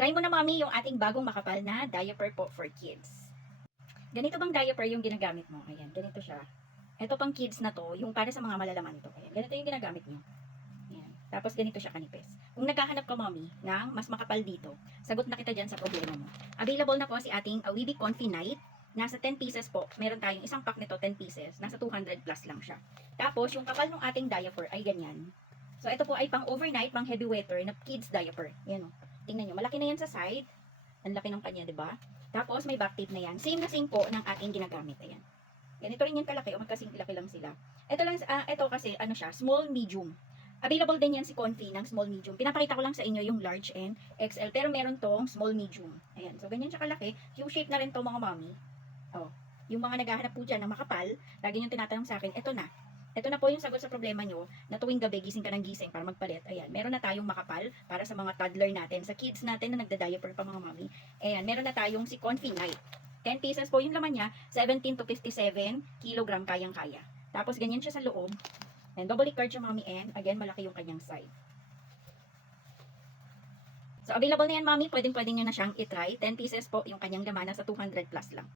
Try mo na mami yung ating bagong makapal na diaper po for kids. Ganito bang diaper yung ginagamit mo? Ayan, ganito siya. Ito pang kids na to, yung para sa mga malalaman ito. Ayan, ganito yung ginagamit nyo. Ayan. Tapos ganito siya kanipis. Kung naghahanap ka mami ng mas makapal dito, sagot na kita dyan sa problema mo. Available na po si ating Awibi Comfy Night. Nasa 10 pieces po. Meron tayong isang pack nito, 10 pieces. Nasa 200 plus lang siya. Tapos, yung kapal ng ating diaper ay ganyan. So, ito po ay pang overnight, pang heavy weather na kids diaper. Ayan o. Tingnan nyo. Malaki na yan sa side. Ang laki ng kanya, di ba? Tapos, may back tape na yan. Same na same po ng ating ginagamit. Ayan. Ganito rin yan kalaki o magkasing laki lang sila. Ito lang, ito kasi, ano siya, small, medium. Available din yan si Confi ng small, medium. Pinapakita ko lang sa inyo yung large and XL. Pero meron tong small, medium. Ayan. So, ganyan siya kalaki. Q-shape na rin to mga mami. Oh, yung mga naghahanap po dyan ng makapal, lagi nyo tinatanong sa akin, ito na. Ito na po yung sagot sa problema nyo, na tuwing gabi gising ka ng gising para magpalit. Ayan, meron na tayong makapal para sa mga toddler natin, sa kids natin na nagda-diaper pa mga mami. Ayan, meron na tayong si Confi Night. 10 pieces po yung laman niya, 17 to 57 kilogram kayang-kaya. Tapos ganyan siya sa loob. And double card siya mami, and again, malaki yung kanyang side. So, available na yan mami, pwedeng nyo na siyang itry. 10 pieces po yung kanyang laman, nasa 200 plus lang.